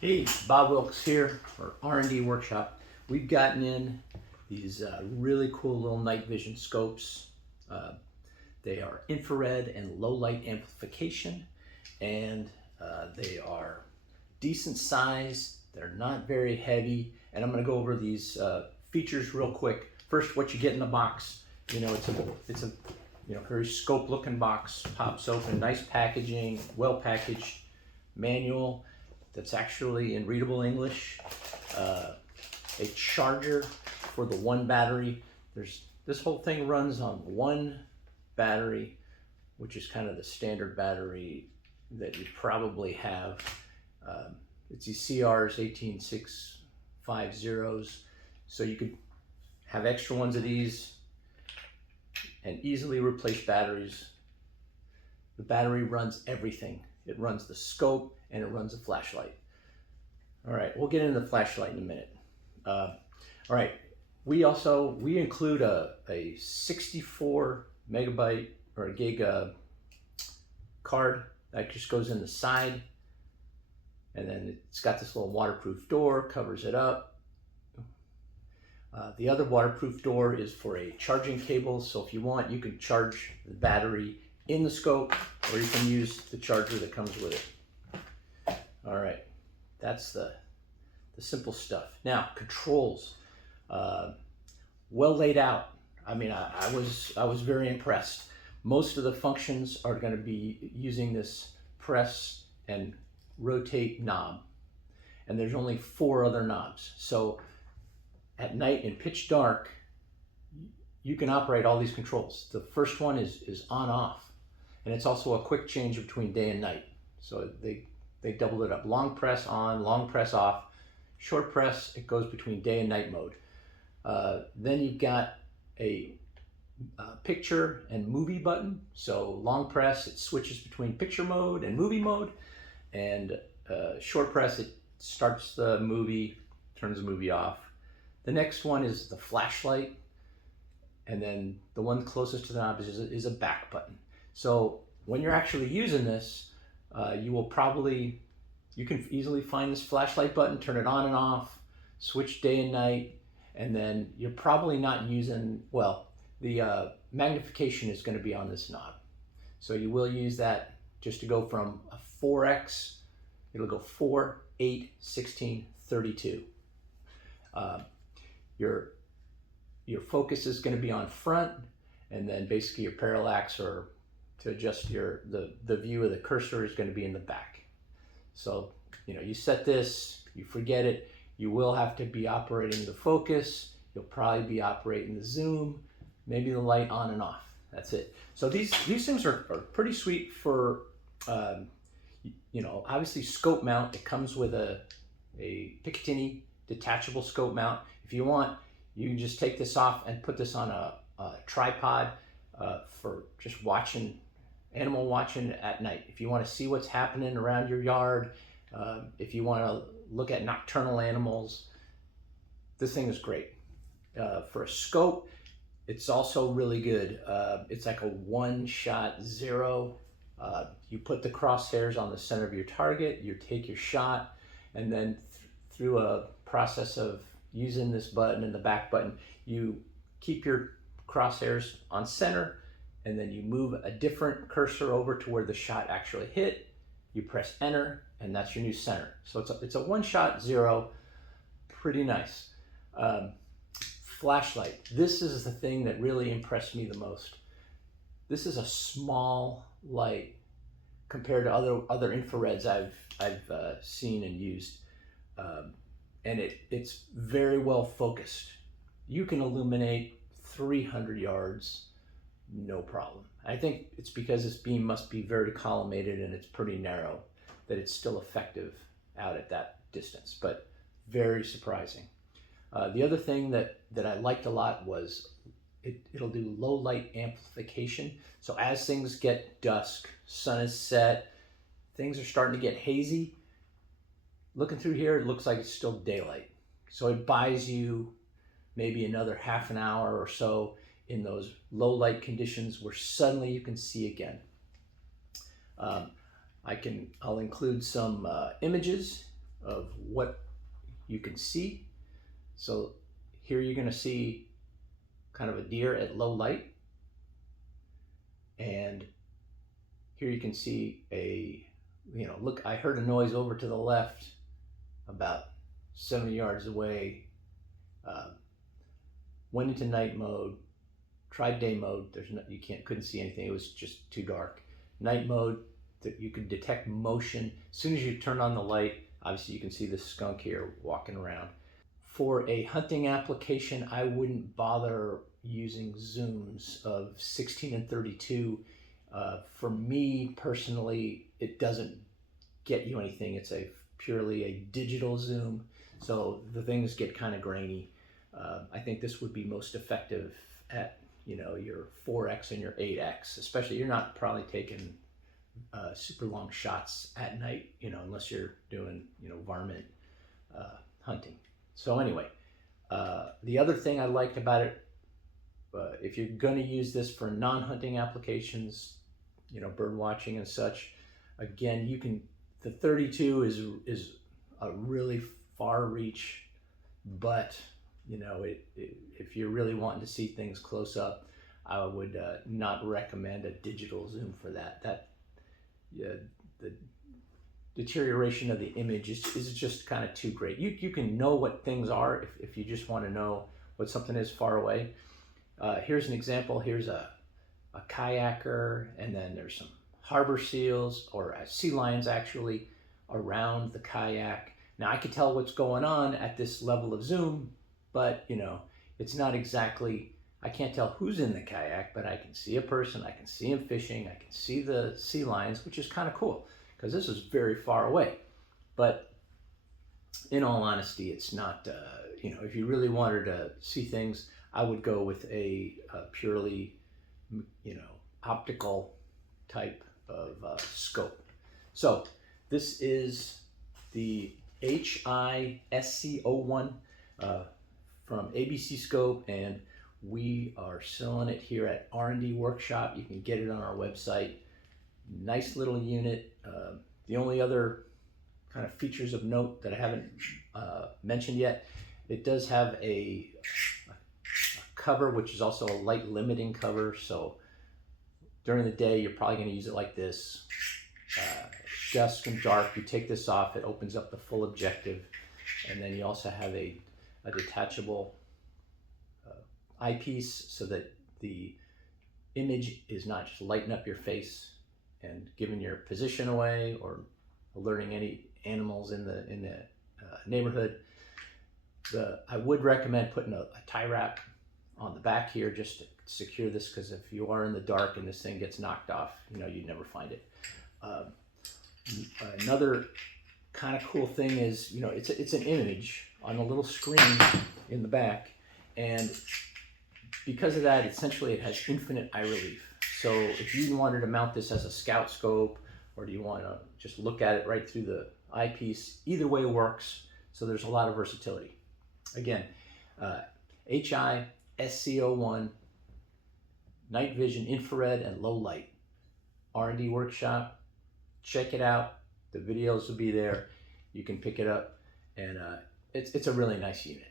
Hey, Bob Wilkes here for R&D Workshop. We've gotten in these really cool little night vision scopes. They are infrared and low light amplification, and they are decent size. They're not very heavy, and I'm going to go over these features real quick. First, what you get in the box. You know, it's a very scope-looking box. Pops open, nice packaging, well packaged manual that's actually in readable English, a charger for the one battery. This whole thing runs on one battery, which is kind of the standard battery that you probably have. It's these CRs 18650s, so you could have extra ones of these and easily replace batteries. The battery runs everything. It runs the scope and it runs a flashlight. All right, we'll get into the flashlight in a minute. All right, we include a 64 megabyte or a gig card that just goes in the side, and then it's got this little waterproof door, covers it up. The other waterproof door is for a charging cable, so if you want, you can charge the battery in the scope, or you can use the charger that comes with it. All right, that's the simple stuff. Now, controls, well laid out. I mean, I was very impressed. Most of the functions are going to be using this press and rotate knob, and there's only 4 other knobs. So at night in pitch dark, you can operate all these controls. The first one is on off, and it's also a quick change between day and night. So they doubled it up. Long press on, long press off. Short press, it goes between day and night mode. Then you've got a picture and movie button. So long press, it switches between picture mode and movie mode. And short press, it starts the movie, turns the movie off. The next one is the flashlight. And then the one closest to the knob is a back button. So when you're actually using this, you can easily find this flashlight button, turn it on and off, switch day and night, and then you're probably not using, well, the magnification is going to be on this knob. So you will use that just to go from a 4x, it'll go 4, 8, 16, 32. Your focus is going to be on front, and then basically your parallax, or to adjust the view of the cursor, is going to be in the back. So, you set this, you forget it, you will have to be operating the focus, you'll probably be operating the zoom, maybe the light on and off. That's it. So these things are pretty sweet for, obviously scope mount. It comes with a Picatinny detachable scope mount. If you want, you can just take this off and put this on a tripod for just animal watching at night. If you want to see what's happening around your yard, if you want to look at nocturnal animals, this thing is great. For a scope, it's also really good. It's like a one-shot zero. You put the crosshairs on the center of your target, you take your shot, and then through a process of using this button and the back button, you keep your crosshairs on center, and then you move a different cursor over to where the shot actually hit. You press enter, and that's your new center. So it's a one-shot zero, pretty nice. Flashlight. This is the thing that really impressed me the most. This is a small light compared to other infrareds I've seen and used, and it's very well focused. You can illuminate 300 yards. No problem. I think it's because this beam must be very collimated and it's pretty narrow that it's still effective out at that distance, but very surprising. The other thing that I liked a lot was it'll do low light amplification. So as things get dusk, sun is set, things are starting to get hazy, looking through here, it looks like it's still daylight. So it buys you maybe another half an hour or so in those low light conditions where suddenly you can see again. I'll include some images of what you can see. So here you're going to see kind of a deer at low light, and here you can see a, look, I heard a noise over to the left about 70 yards away. Went into night mode, tried day mode. Couldn't see anything. It was just too dark. Night mode, that you could detect motion. As soon as you turn on the light, obviously you can see the skunk here walking around. For a hunting application, I wouldn't bother using zooms of 16 and 32. For me personally, it doesn't get you anything. It's purely a digital zoom, so the things get kind of grainy. I think this would be most effective at your 4x and your 8x, especially. You're not probably taking super long shots at night, unless you're doing varmint hunting. So anyway, the other thing I liked about it, if you're going to use this for non-hunting applications, bird watching and such, again, the 32 is a really far reach, but if you're really wanting to see things close up, I would not recommend a digital zoom for that. The deterioration of the image is just kind of too great. You can know what things are if you just want to know what something is far away. Here's an example. Here's a kayaker, and then there's some harbor seals, or sea lions actually, around the kayak. Now I could tell what's going on at this level of zoom, but it's not exactly, I can't tell who's in the kayak, but I can see a person, I can see him fishing, I can see the sea lions, which is kind of cool because this is very far away. But in all honesty, it's not, if you really wanted to see things, I would go with a purely, optical type of scope. So this is the HI SC01 from ABC Scope, and we are selling it here at R&D Workshop. You can get it on our website. Nice little unit. The only other kind of features of note that I haven't mentioned yet, it does have a cover, which is also a light limiting cover. So during the day, you're probably going to use it like this. Dusk and dark, you take this off, it opens up the full objective, and then you also have a detachable eyepiece so that the image is not just lighting up your face and giving your position away or alerting any animals in the neighborhood. I would recommend putting a tie wrap on the back here just to secure this, because if you are in the dark and this thing gets knocked off, you'd never find it. Another kind of cool thing is, it's an image on a little screen in the back, and because of that, essentially it has infinite eye relief. So if you wanted to mount this as a scout scope, or do you want to just look at it right through the eyepiece, either way works. So there's a lot of versatility. Again, HI SC01, night vision, infrared, and low light. R&D Workshop. Check it out. The videos will be there. You can pick it up, and it's a really nice unit.